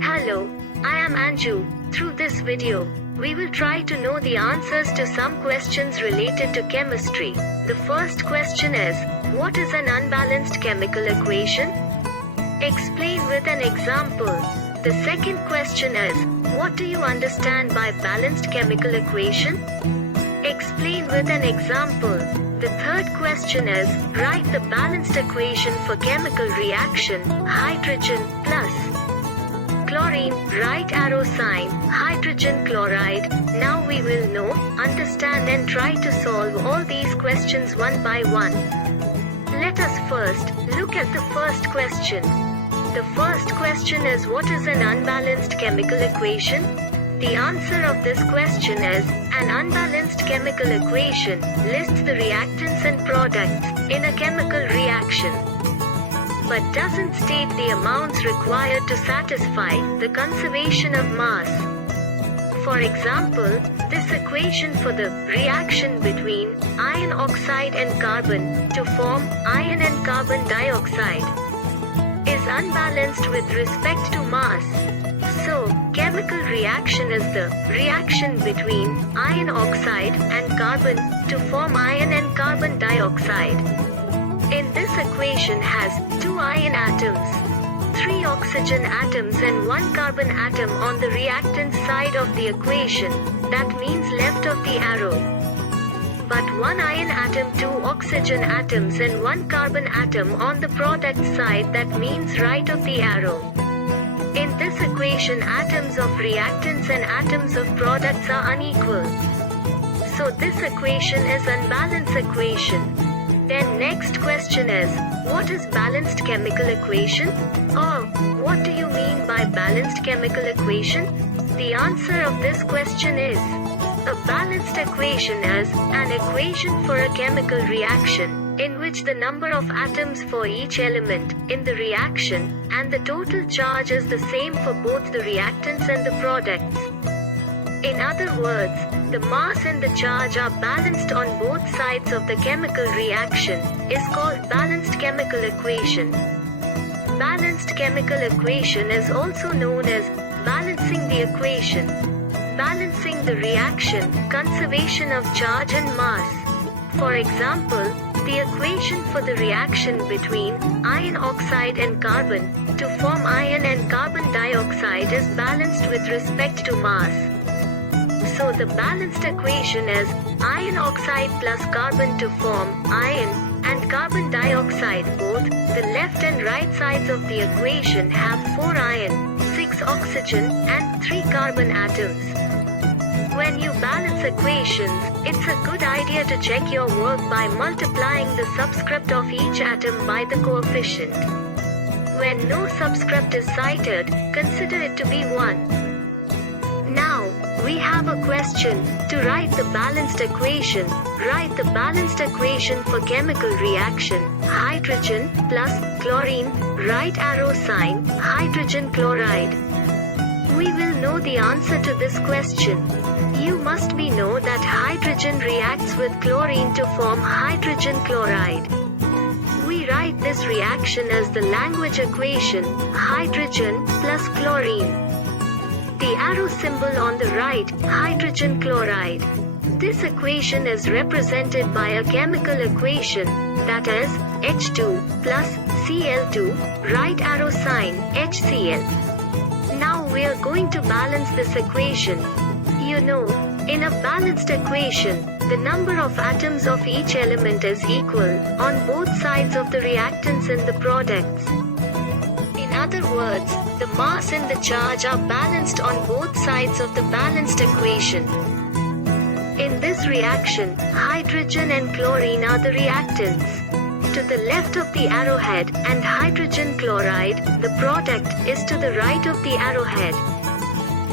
Hello, I am Anju. Through this video, we will try to know the answers to some questions related to chemistry. The first question is, what is an unbalanced chemical equation? Explain with an example. The second question is, what do you understand by balanced chemical equation? Explain with an example. The third question is, write the balanced equation for chemical reaction, hydrogen plus chlorine, right arrow sign, hydrogen chloride. Now we will know, understand and try to solve all these questions one by one. Let us first look at the first question. The first question is, what is an unbalanced chemical equation? The answer of this question is, an unbalanced chemical equation lists the reactants and products in a chemical reaction, but doesn't state the amounts required to satisfy the conservation of mass. For example, this equation for the reaction between iron oxide and carbon to form iron and carbon dioxide is unbalanced with respect to mass. So, chemical reaction is the reaction between iron oxide and carbon to form iron and carbon dioxide. In this equation has 2 iron atoms, 3 oxygen atoms and 1 carbon atom on the reactant side of the equation, that means left of the arrow. But 1 iron atom, 2 oxygen atoms and 1 carbon atom on the product side, that means right of the arrow. In this equation, atoms of reactants and atoms of products are unequal. So this equation is unbalanced equation. Then next question is, what is balanced chemical equation? Or, what do you mean by balanced chemical equation? The answer of this question is, a balanced equation is an equation for a chemical reaction in which the number of atoms for each element in the reaction and the total charge is the same for both the reactants and the products. In other words, the mass and the charge are balanced on both sides of the chemical reaction is called balanced chemical equation. Balanced chemical equation is also known as balancing the equation, balancing the reaction, conservation of charge and mass. For example, the equation for the reaction between iron oxide and carbon to form iron and carbon dioxide is balanced with respect to mass. So the balanced equation is iron oxide plus carbon to form iron and carbon dioxide. Both the left and right sides of the equation have 4 iron, 6 oxygen and 3 carbon atoms. When you balance equations, it's a good idea to check your work by multiplying the subscript of each atom by the coefficient. When no subscript is cited, consider it to be 1. Now, we have a question. To write the balanced equation, write the balanced equation for chemical reaction, hydrogen plus chlorine, right arrow sign, hydrogen chloride. We will know the answer to this question. You must know that hydrogen reacts with chlorine to form hydrogen chloride. We write this reaction as the language equation, hydrogen plus chlorine. The arrow symbol on the right, hydrogen chloride. This equation is represented by a chemical equation, that is, H2 plus Cl2, right arrow sign, HCl. Now we are going to balance this equation. You know, in a balanced equation, the number of atoms of each element is equal on both sides of the reactants and the products. In other words, the mass and the charge are balanced on both sides of the balanced equation. In this reaction, hydrogen and chlorine are the reactants. To the left of the arrowhead and hydrogen chloride, the product, is to the right of the arrowhead.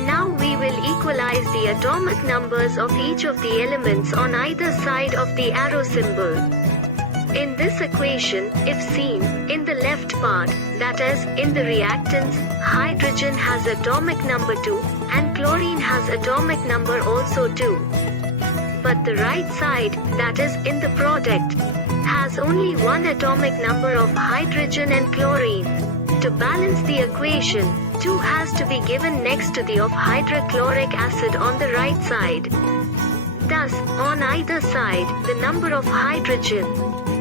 Now we will equalize the atomic numbers of each of the elements on either side of the arrow symbol. In this equation, if seen in the left part, that is, in the reactants, hydrogen has atomic number 2 and chlorine has atomic number also 2. But the right side, that is, in the product, has only 1 atomic number of hydrogen and chlorine. To balance the equation, 2 has to be given next to the of hydrochloric acid on the right side. Thus, on either side, the number of hydrogen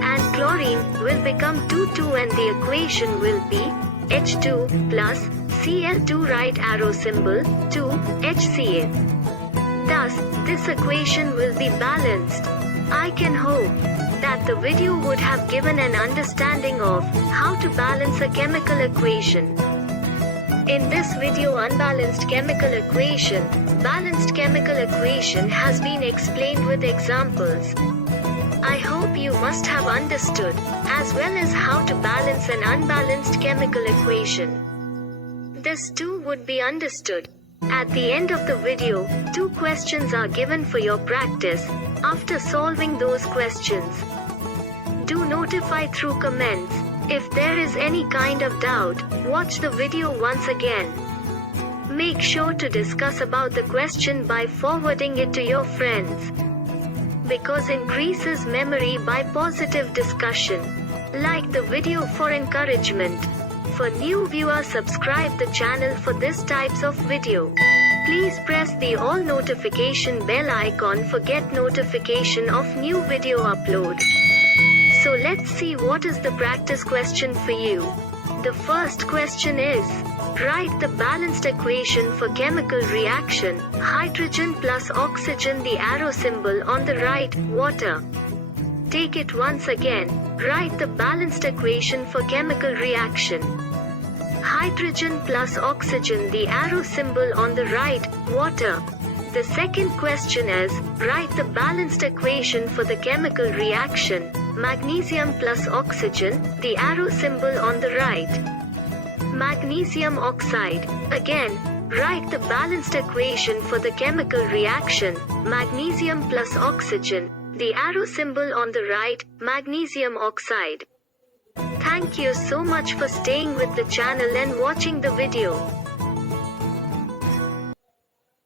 and chlorine will become 2 and the equation will be H2 plus Cl2 right arrow symbol 2 HCl. Thus, this equation will be balanced. I can hope that the video would have given an understanding of how to balance a chemical equation. In this video, unbalanced chemical equation, balanced chemical equation has been explained with examples. I hope you must have understood, as well as how to balance an unbalanced chemical equation. This too would be understood. At the end of the video, 2 questions are given for your practice. After solving those questions, do notify through comments. If there is any kind of doubt, watch the video once again. Make sure to discuss about the question by forwarding it to your friends, because increases memory by positive discussion. Like the video for encouragement. For new viewers, subscribe the channel for this types of video. Please press the all notification bell icon for get notification of new video upload. So let's see what is the practice question for you. The first question is, write the balanced equation for chemical reaction, hydrogen plus oxygen, the arrow symbol on the right, water. Take it once again, write the balanced equation for chemical reaction. Hydrogen plus oxygen, the arrow symbol on the right, water. The second question is, write the balanced equation for the chemical reaction, magnesium plus oxygen, the arrow symbol on the right. Magnesium oxide. Again, write the balanced equation for the chemical reaction, magnesium plus oxygen, the arrow symbol on the right, magnesium oxide. Thank you so much for staying with the channel and watching the video.